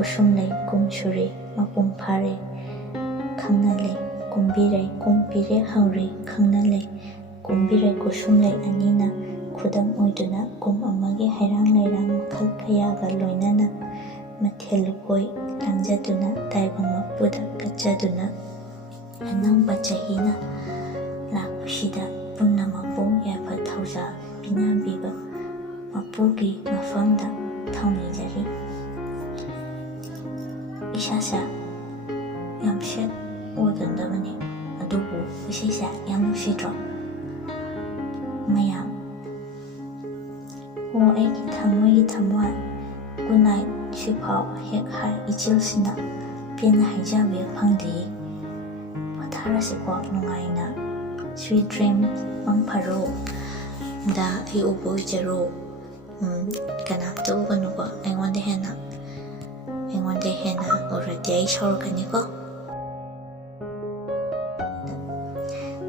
kusumlay kumsuri mapung phare khangnalay kumbiray kumpire hangri khangnalay kumbiray kusumlay anina khudam oiduna kum amagi hairang lairang makhal kayaga loinana mathel lukoi langjaduna taibang mapuda kachaduna anangba chahina lakshida punna mapu yafa thauja pinabiba mapugi mafamda thaunijari isasa yamshet odandabani adubu isisa yamshidro mayam ho aigi thamoi gunai shipao hek hai ichilsina pena haijabe phangdi patharasiko nungaina sweet dream mangpharo da hi ubo jaro kanapto ganuko aingonde hena already ai sorkaniko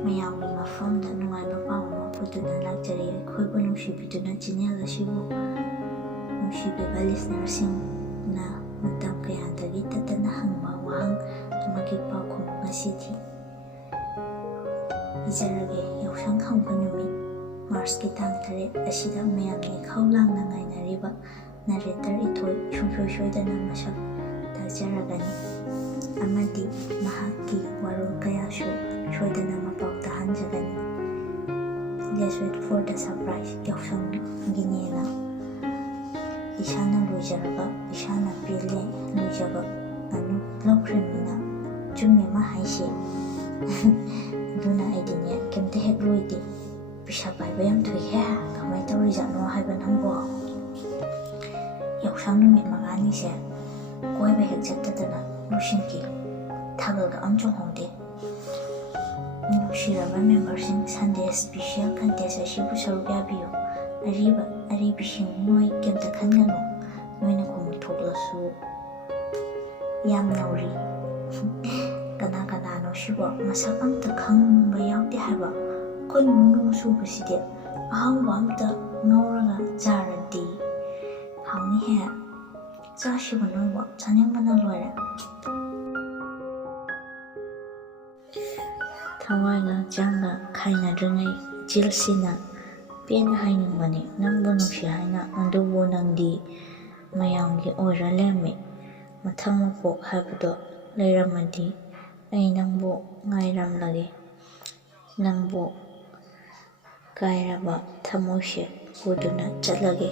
mayamgi mafamda nungaiba paw mapuduna lakjari khoibu nungsibiduna channel asibu nungsibiba listenersingna matam kayadagi tatana hangba wahang amagi pakhum ngasidi ijarage yausang khangba numi Mars ki tang tare asida mayamni khawlangna ngainariba narrator ithoi shungshoidana masak tajaragani amadi mahaki warol kayashu shoidana mapau tahanjagani. Let's wait for the surprise yausang ginena isana lujaraga isana pile lujaga anu lokremina chumi mahaishi duna aidinya kemte hekruidi bisa baiba yam thuihe kamai tawrijano haiba nangbo yausang numit mangani se koiba hekjatadana lushinki thagalga amchong hongde nushiraba membersing Sunday special contest asibu sarugyabiyo aribising noi kemta khangano noina kumu thoklasu yam nauri kana no shibo masak amta khangba yawti haiba koi nunu subaside ahangba amta ngauraga jaradi hangni he chashiba noibo chanyangbana loire thawaiga jangga khaina drengai jilsina pena hainingmani nangbu nungsi haina andubu nangdi mayamgi oira leme mathang mapok haibdo leiramadi ai nangbu ngairamlage nangbu kairaba thamoshe uduna chatlage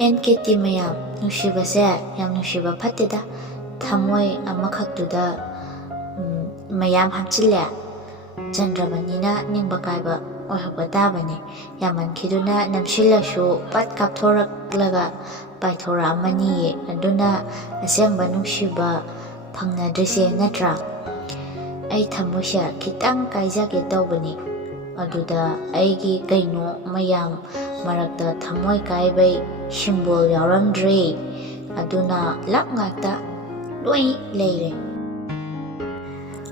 NKT mayam nushibase yam nushiba phatida thamoi amakhaktuda mayam hapchile chandrabanina ningba kaiba oihaba tabane yaman khiduna namshilashu pat kapthoraklaga paithora amani aduna asengba nungshiba phangnadrise natra ai thamosha khitang kaijage tawbani aduda aigi kaino mayam marakta thamoi kaibai symbol yauramdre aduna lakngakta loi leire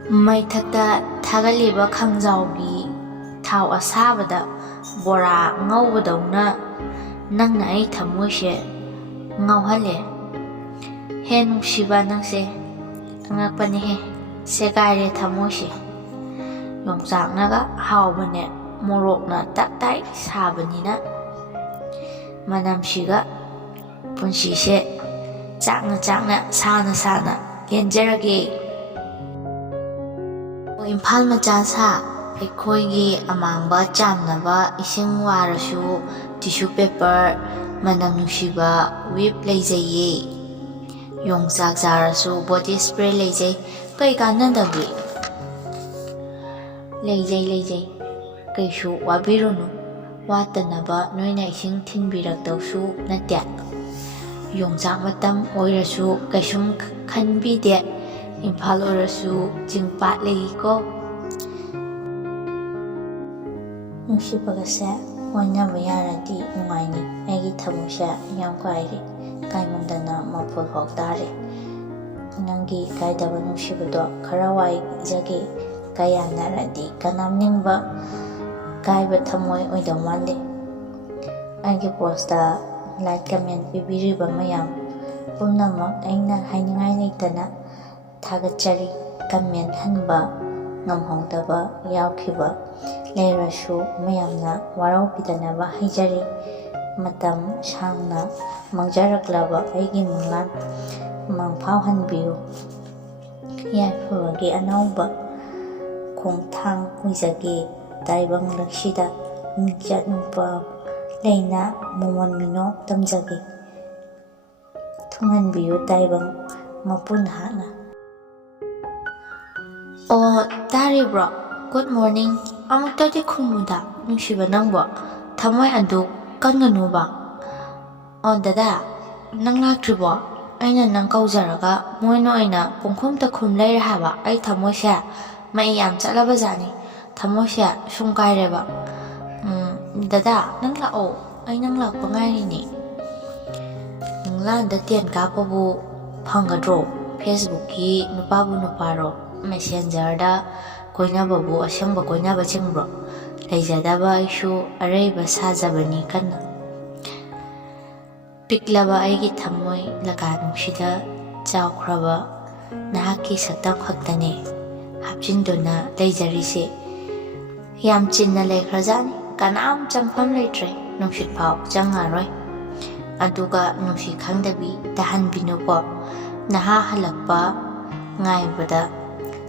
maithakta thagaliba khangjawgi thau asabada bora ngaubadawna nangna ai thamoise ngauhale he nungshiba nangse angakpani he segaire thamoise yongchaknaga haubane morokna taktai sabanina manamshiga punsise chakna sana yenjarage Imphal macha sa ꯑꯩꯈꯣꯏꯒꯤ ꯑꯃꯥꯡꯕ ꯆꯥꯝꯅꯕ ꯏꯁꯤꯡ ꯋꯥꯔꯁꯨ tissue paper ꯃꯅꯝ ꯅꯨꯡꯁꯤꯕ ꯋꯤꯞ ꯂꯩꯖꯩꯌꯦ ꯌꯣꯡꯆꯥꯛ ꯆꯥꯔꯁꯨ body spray ꯂꯩꯖꯩ ꯀꯩ ꯀꯥꯟꯅꯗꯒꯦ ꯂꯩꯖꯩ ꯀꯩꯁꯨ ꯋꯥꯕꯤꯔꯨꯅꯨ ꯋꯥꯠꯇꯅꯕ ꯅꯣꯏꯅ ꯏꯁꯤꯡ ꯊꯤꯟꯕꯤꯔꯛꯇꯧꯁꯨ ꯅꯠꯇꯦ ꯌꯣꯡꯆꯥꯛ ꯃꯇꯝ ꯑꯣꯏꯔꯁꯨ ꯀꯩꯁꯨꯝ ꯈꯟꯕꯤꯗꯦ ꯏꯝꯐꯥꯜ ꯑꯣꯏꯔꯁꯨ ꯆꯤꯡꯄꯥꯠ ꯂꯩꯀꯣ ꯅꯨꯡꯁꯤꯕꯒꯁꯦ ꯋꯥꯏꯅꯕ ꯌꯥꯔꯗꯤ ꯅꯨꯡꯉꯥꯏꯅꯤ ꯑꯩꯒꯤ ꯊꯃꯣꯏꯁꯦ ꯌꯥꯝ ꯀꯥꯏꯔꯤ ꯀꯥꯏꯃꯟꯗꯅ ꯃꯐꯣꯜ ꯐꯥꯎ ꯇꯥꯔꯦ ꯅꯪꯒꯤ ꯀꯥꯏꯗꯕ ꯅꯨꯡꯁꯤꯕꯗꯣ ꯈꯔ ꯋꯥꯏꯖꯒꯦ ꯀꯥꯏꯌꯥꯟꯅꯔꯗꯤ ꯀꯅꯥꯝ ꯅꯤꯡꯕ ꯀꯥꯏꯕ ꯊꯃꯣꯏ ꯑꯣꯏꯗꯧ ꯃꯥꯟꯗꯦ ꯑꯩꯒꯤ ꯄꯣꯁꯇ ꯂꯥꯏꯛ ꯀꯃꯦꯟ ꯄꯤꯕꯤꯔꯤꯕ ꯃꯌꯥꯝ ꯄꯨꯝꯅꯃꯛ ꯑꯩꯅ ꯍꯥꯏꯅꯤꯡꯉꯥꯏ ꯂꯩꯇꯅ ꯊꯥꯒꯠꯆꯔꯤ꯫ ꯀꯃꯦꯟ ꯍꯟꯕ ꯉꯝꯍꯧꯗꯕ ꯌꯥꯎꯈꯤꯕ ꯂꯩꯔꯁꯨ ꯃꯌꯥꯝꯅ ꯋꯥꯔꯧꯕꯤꯗꯅꯕ ꯍꯥꯏꯖꯔꯤ꯫ ꯃꯇꯝ ꯁꯥꯡꯅ ꯃꯥꯡꯖꯔꯛꯂꯕ ꯑꯩꯒꯤ ꯃꯪꯂꯥꯟ ꯃꯪꯐꯥꯎꯍꯟꯕꯤꯌꯨ꯫ ꯌꯥꯏꯐꯕꯒꯤ ꯑꯅꯧꯕ ꯈꯣꯡꯊꯥꯡ ꯑꯣꯏꯖꯒꯦ꯫ ꯇꯥꯏꯕꯪ ꯂꯛꯁꯤꯗ ꯃꯤꯡꯆꯠ ꯃꯤꯄꯥꯎ ꯂꯩꯅ ꯃꯣꯃꯣꯟ ꯃꯤꯅꯣꯛ ꯇꯝꯖꯒꯦ꯫ ꯊꯨꯡꯍꯟꯕꯤꯌꯨ ꯇꯥꯏꯕꯪ ꯃꯄꯨ ꯅꯍꯥꯛꯅ꯫ ꯑꯣ ꯇꯥꯔꯤꯕ꯭ꯔꯣ? Good morning. ꯑꯃꯨꯛꯇꯗꯤ ꯈꯨꯝꯃꯨꯗ ꯅꯨꯡꯁꯤꯕ ꯅꯪꯕꯣ, ꯊꯃꯣꯏ ꯑꯗꯨ ꯀꯟꯒꯅꯨꯕ꯫ ꯑꯣ ꯗꯗꯥ, ꯅꯪ ꯂꯥꯛꯇ꯭ꯔꯤꯕꯣ? ꯑꯩꯅ ꯅꯪ ꯀꯧꯖꯔꯒ ꯃꯣꯏꯅ ꯑꯣꯏꯅ ꯄꯨꯡꯈꯨꯝꯇ ꯈꯨꯝ ꯂꯩꯔꯦ ꯍꯥꯏꯕ꯫ ꯑꯩ ꯊꯃꯣꯏꯁꯦ ꯃꯩ ꯌꯥꯝ ꯆꯠꯂꯕꯖꯥꯠꯅꯤ꯫ ꯊꯃꯣꯏꯁꯦ ꯁꯨꯝ ꯀꯥꯏꯔꯦꯕ꯫ ꯗꯗꯥ ꯅꯪ ꯂꯥꯛꯑꯣ, ꯑꯩ ꯅꯪ ꯂꯥꯛꯄ ꯉꯥꯏꯔꯤꯅꯦ꯫ ꯃꯪꯂꯥꯟꯗ ꯇꯦꯟ ꯀꯥꯞꯄꯕꯨ ꯐꯪꯒꯗ꯭ꯔꯣ? ꯐꯦꯁꯕꯨꯛꯀꯤ ꯅꯨꯄꯥꯕꯨ ꯅꯨꯄꯥꯔꯣ? ꯃꯦꯁꯦꯟꯖꯔꯗ ꯀꯣꯏꯅꯕꯕꯨ ꯑꯁꯦꯡꯕ ꯀꯣꯏꯅꯕ ꯆꯤꯡꯕ꯭ꯔꯣ? ꯂꯩꯖꯗꯕ ꯑꯩꯁꯨ ꯑꯔꯩꯕ ꯁꯥꯖꯕꯅꯤ ꯀꯟꯅ꯫ ꯄꯤꯛꯂꯕ ꯑꯩꯒꯤ ꯊꯃꯣꯏ ꯂꯀꯥ ꯅꯨꯡꯁꯤꯗ ꯆꯥꯎꯈ꯭ꯔꯕ ꯅꯍꯥꯛꯀꯤ ꯁꯛꯇꯝ ꯈꯛꯇꯅꯦ ꯍꯥꯞꯆꯤꯟꯗꯨꯅ ꯂꯩꯖꯔꯤꯁꯦ꯫ ꯌꯥꯝ ꯆꯤꯟꯅ ꯂꯩꯈ꯭ꯔꯖꯥꯠꯅꯤ, ꯀꯅꯥꯝ ꯆꯪꯐꯝ ꯂꯩꯇ꯭ꯔꯦ, ꯅꯨꯡꯁꯤꯠ ꯐꯥꯎ ꯆꯪꯉꯔꯣꯏ꯫ ꯑꯗꯨꯒ ꯅꯨꯡꯁꯤ ꯈꯪꯗꯕꯤ ꯇꯥꯍꯟꯕꯤꯅꯨꯀꯣ꯫ ꯅꯍꯥ ꯍꯜꯂꯛꯄ ꯉꯥꯏꯕꯗ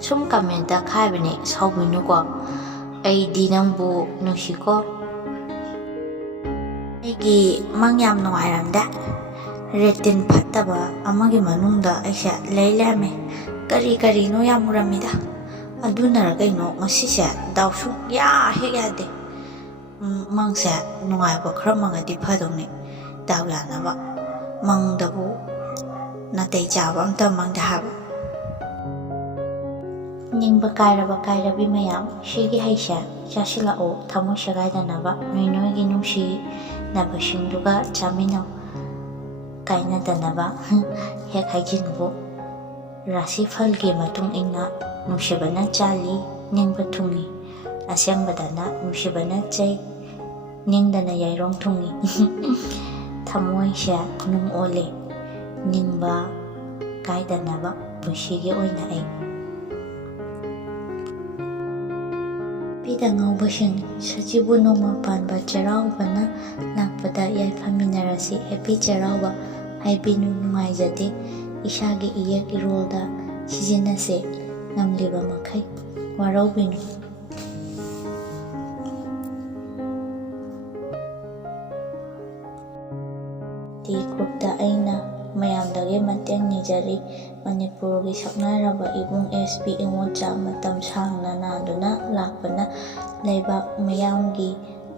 ꯁꯨꯝ ꯀꯃꯦꯟꯇ ꯈꯥꯏꯕꯅꯦ, ꯁꯥꯎꯕꯤꯅꯨꯀꯣ꯫ ꯑꯩꯗꯤ ꯅꯪꯕꯨ ꯅꯨꯡꯁꯤꯀꯣ꯫ ꯑꯩꯒꯤ ꯃꯪ ꯌꯥꯝ ꯅꯨꯡꯉꯥꯏꯔꯝꯗꯦ꯫ ꯔꯦꯇꯤꯟ ꯐꯠꯇꯕ ꯑꯃꯒꯤ ꯃꯅꯨꯡꯗ ꯑꯩꯁꯦ ꯂꯩ ꯂꯩꯔꯝꯃꯦ꯫ ꯀꯔꯤ ꯀꯔꯤꯅꯣ ꯌꯥꯝ ꯎꯔꯝꯃꯤꯗ꯫ ꯑꯗꯨꯅꯔ ꯀꯩꯅꯣ ꯉꯁꯤꯁꯦ ꯗꯥꯎ ꯁꯨꯡꯌꯥ ꯍꯦꯛ ꯌꯥꯗꯦ꯫ ꯃꯪꯁꯦ ꯅꯨꯡꯉꯥꯏꯕ ꯈꯔ ꯃꯪꯉꯗꯤ ꯐꯗꯧꯅꯤ ꯗꯥꯎ ꯌꯥꯅꯕ꯫ ꯃꯪꯗꯕꯨ ꯅꯥꯇꯩ ꯆꯥꯕ ꯑꯝꯇ ꯃꯪꯗꯦ ꯍꯥꯏꯕ꯫ ꯅꯤꯡꯕ ꯀꯥꯏꯔꯕ ꯀꯥꯏꯔꯕꯤ ꯃꯌꯥꯝ, ꯁꯤꯒꯤ ꯍꯩꯁꯦ ꯆꯥꯁꯤꯜꯂꯛꯎ ꯊꯃꯣꯏ ꯁꯦꯒꯥꯏꯗꯅꯕ꯫ ꯅꯣꯏꯒꯤ ꯅꯨꯡꯁꯤꯅꯕꯁꯤꯡꯗꯨꯒ ꯆꯥꯃꯤꯟꯅꯧ ꯀꯥꯏꯅꯗꯅꯕ꯫ ꯍꯦꯛ ꯍꯩꯖꯤꯟꯕꯨ ꯔꯥꯁꯤꯐꯜꯒꯤ ꯃꯇꯨꯡ ꯏꯟꯅ ꯅꯨꯡꯁꯤꯕꯅ ꯆꯥꯜꯂꯤ, ꯅꯤꯡꯕ ꯊꯨꯡꯏ꯫ ꯑꯁꯦꯡꯕꯗꯅ ꯅꯨꯡꯁꯤꯕꯅ ꯆꯩ, ꯅꯤꯡꯗꯅ ꯌꯥꯏꯔꯣꯡ ꯊꯨꯡꯏ꯫ ꯊꯃꯣꯏꯁꯦ ꯅꯨꯡ ꯑꯣꯜꯂꯦ, ꯅꯤꯡꯕ ꯀꯥꯏꯗꯅꯕ ꯄꯨꯟꯁꯤꯒꯤ ꯑꯣꯏꯅ ꯑꯩ꯫ ꯅꯨꯄꯤꯗ ꯉꯥꯎꯕꯁꯤꯡ, ꯁꯖꯤꯕꯨ ꯅꯣꯡꯃ ꯄꯥꯟꯕ ꯆꯩꯔꯥꯎꯕꯅ ꯂꯥꯛꯄꯗ ꯌꯥꯏꯐꯃꯤꯟꯅꯔꯁꯤ꯫ ꯍꯦꯄꯤ ꯆꯩꯔꯥꯎꯕ ꯍꯥꯏꯕꯤꯅꯨ ꯅꯨꯡꯉꯥꯏꯖꯗꯦ꯫ ꯏꯁꯥꯒꯤ ꯏꯌꯦꯛ ꯏꯔꯣꯜꯗ ꯁꯤꯖꯤꯟꯅꯁꯦ ꯉꯝꯂꯤꯕ ꯃꯈꯩ, ꯋꯥꯔꯧꯕꯤꯅꯨ꯫ ꯇꯤ ꯒ꯭ꯔꯨꯞꯇ ꯑꯩꯅ ꯃꯌꯥꯝꯗꯒꯤ ꯃꯇꯦꯡ ꯅꯤꯖꯔꯤ꯫ ꯃꯅꯤꯄꯨꯔꯒꯤ ꯁꯛꯅꯥꯏꯔꯕ ꯏꯕꯨꯡ ꯑꯦꯁ.ꯄꯤ. ꯏꯉꯣꯆꯥ ꯃꯇꯝ ꯁꯥꯡꯅ ꯅꯥꯗꯨꯅ ꯂꯥꯛꯄꯅ ꯂꯩꯕꯥꯛ ꯃꯤꯌꯥꯝꯒꯤ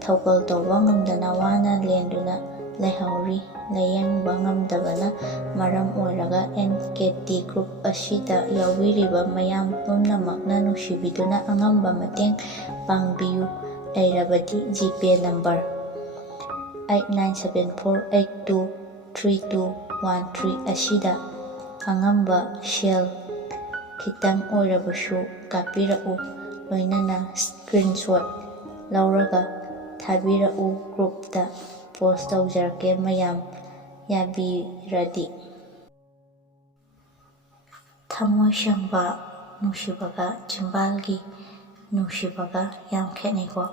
ꯊꯧꯒꯜ ꯇꯧꯕ ꯉꯝꯗꯅ ꯋꯥꯅ ꯂꯦꯟꯗꯨꯅ ꯂꯩꯍꯧꯔꯤ꯫ ꯂꯥꯌꯦꯡꯕ ꯉꯝꯗꯕꯅ ꯃꯔꯝ ꯑꯣꯏꯔꯒ ꯑꯦꯟ.ꯀꯦ.ꯇꯤ. ꯒ꯭ꯔꯨꯞ ꯑꯁꯤꯗ ꯌꯥꯎꯕꯤꯔꯤꯕ ꯃꯌꯥꯝ ꯄꯨꯝꯅꯃꯛꯅ ꯅꯨꯡꯁꯤꯕꯤꯗꯨꯅ ꯑꯉꯝꯕ ꯃꯇꯦꯡ ꯄꯥꯡꯕꯤꯌꯨ꯫ ꯂꯩꯔꯕꯗꯤ ꯖꯤ.ꯄꯦ. ꯅꯝꯕꯔ 8974823213 ꯑꯁꯤꯗ ꯑꯉꯝꯕ ꯁꯦꯜ ꯈꯤꯇꯪ ꯑꯣꯏꯔꯕꯁꯨ ꯀꯥꯞꯄꯤꯔꯛꯎ꯫ ꯂꯣꯏꯅꯅ ꯁ꯭ꯀꯔꯤꯟꯁꯣꯠ ꯂꯧꯔꯒ ꯊꯥꯕꯤꯔꯛꯎ꯫ ꯒ꯭ꯔꯨꯞꯇ ꯄꯣꯁꯠ ꯇꯧꯖꯔꯛꯀꯦ ꯃꯌꯥꯝ ꯌꯥꯕꯤꯔꯗꯤ꯫ ꯊꯃꯣꯏ ꯁꯦꯡꯕ ꯅꯨꯡꯁꯤꯕꯒ ꯆꯤꯝꯕꯥꯜꯒꯤ ꯅꯨꯡꯁꯤꯕꯒ ꯌꯥꯝ ꯈꯦꯠꯅꯩꯀꯣ꯫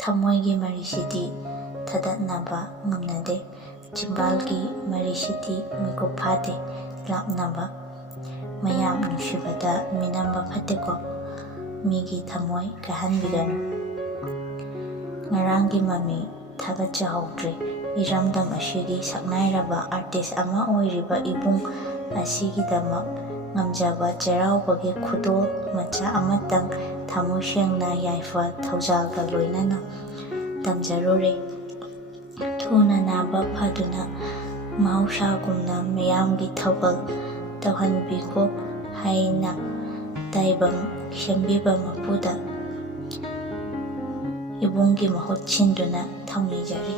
ꯊꯃꯣꯏꯒꯤ ꯃꯔꯤꯁꯤꯗꯤ ꯊꯗꯠꯅꯕ ꯉꯝꯅꯗꯦ, ꯆꯤꯝꯕꯥꯜꯒꯤ ꯃꯔꯤꯁꯤꯗꯤ ꯃꯤꯀꯨꯞ ꯐꯥꯗꯦ ꯂꯥꯞꯅꯕ꯫ ꯃꯌꯥꯝ ꯅꯨꯡꯁꯤꯕꯗ ꯃꯤꯅꯝꯕ ꯐꯠꯇꯦꯀꯣ, ꯃꯤꯒꯤ ꯊꯃꯣꯏ ꯀꯥꯏꯍꯟꯕꯤꯒꯅꯨ꯫ ꯉꯔꯥꯡꯒꯤ ꯃꯃꯤ ꯊꯥꯒꯠꯆꯍꯧꯗ꯭ꯔꯦ꯫ ꯏꯔꯝꯗꯝ ꯑꯁꯤꯒꯤ ꯁꯛꯅꯥꯏꯔꯕ ꯑꯥꯔꯇꯤꯁ ꯑꯃ ꯑꯣꯏꯔꯤꯕ ꯏꯕꯨꯡ ꯑꯁꯤꯒꯤꯗꯃꯛ ꯉꯝꯖꯕ ꯆꯩꯔꯥꯎꯕꯒꯤ ꯈꯨꯗꯣꯜ ꯃꯆꯥ ꯑꯃꯇꯪ ꯊꯃꯣꯏ ꯁꯦꯡꯅ ꯌꯥꯏꯐ ꯊꯧꯖꯥꯜꯒ ꯂꯣꯏꯅꯅ ꯇꯝꯖꯔꯨꯔꯦ꯫ ꯊꯨꯅ ꯅꯥꯕ ꯐꯗꯨꯅ ꯃꯍꯧꯁꯥꯒꯨꯝꯅ ꯃꯤꯌꯥꯝꯒꯤ ꯊꯧꯒꯜ ꯇꯧꯍꯟꯕꯤꯈꯣ ꯍꯥꯏꯅ ꯇꯥꯏꯕꯪ ꯁꯦꯝꯕꯤꯕ ꯃꯄꯨꯗ ꯏꯕꯨꯡꯒꯤ ꯃꯍꯨꯠ ꯁꯤꯟꯗꯨꯅ ꯊꯧꯅꯤꯖꯔꯤ꯫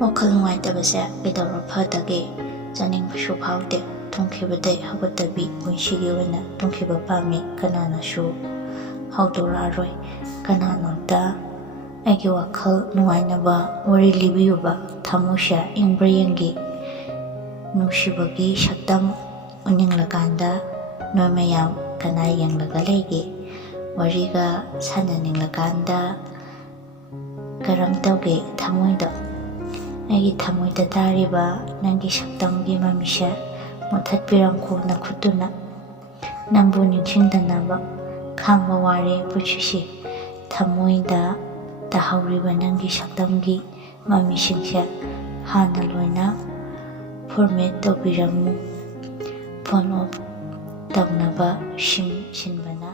ꯋꯥꯈꯜ ꯅꯨꯡꯉꯥꯏꯇꯕꯁꯦ ꯀꯩꯗꯧꯔ ꯐꯗꯒꯦ? ꯆꯥꯅꯤꯡꯕꯁꯨ ꯐꯥꯎꯗꯦ꯫ ꯇꯨꯝꯈꯤꯕꯗꯩ ꯍꯧꯒꯠꯇꯕꯤ ꯄꯨꯟꯁꯤꯒꯤ ꯑꯣꯏꯅ ꯇꯨꯝꯈꯤꯕ ꯄꯥꯝꯃꯤ꯫ ꯀꯅꯥꯅꯁꯨ ꯍꯧꯗꯣꯔꯛꯑꯔꯣꯏ, ꯀꯅꯥꯅꯣꯝꯇ ꯑꯩꯒꯤ ꯋꯥꯈꯜ ꯅꯨꯡꯉꯥꯏꯅꯕ ꯋꯥꯔꯤ ꯂꯤꯕꯤꯌꯨꯕ ꯊꯃꯣꯏꯁꯦ ꯏꯪꯕ꯭ꯔꯥ ꯌꯦꯡꯒꯦ ꯅꯨꯡꯁꯤꯕꯒꯤ ꯁꯛꯇꯝ ꯎꯅꯤꯡꯂꯀꯥꯟꯗ ꯅꯣꯏ ꯃꯌꯥꯝ ꯀꯅꯥ ꯌꯦꯡꯂꯒ ꯂꯩꯒꯦ ꯋꯥꯔꯤꯒ ꯁꯥꯟꯅꯅꯤꯡꯂꯀꯥꯟꯗ ꯀꯔꯝ ꯇꯧꯒꯦ ꯊꯃꯣꯏꯗ ꯑꯩꯒꯤ ꯊꯃꯣꯏꯗ ꯇꯥꯔꯤꯕ ꯅꯪꯒꯤ ꯁꯛꯇꯝꯒꯤ ꯃꯃꯤꯁꯦ ꯃꯨꯊꯠꯄꯤꯔꯝꯈꯣ ꯅꯈꯨꯠꯇꯨꯅ ꯅꯪꯕꯨ ꯅꯤꯡꯁꯤꯡꯗꯅꯕ ꯈꯥꯡꯕ ꯋꯥꯔꯦ ꯄꯨꯟꯁꯤꯁꯦ ꯊꯃꯣꯏꯗ ꯇꯥꯍꯧꯔꯤꯕ ꯅꯪꯒꯤ ꯁꯛꯇꯝꯒꯤ ꯃꯃꯤꯁꯤꯡꯁꯦ ꯍꯥꯟꯅ ꯂꯣꯏꯅ ꯐꯣꯔꯃꯦꯠ ꯇꯧꯕꯤꯔꯝꯃꯨ ꯐꯣꯟ ꯑꯣꯐ ꯇꯧꯅꯕ ꯁꯤꯟꯕꯅ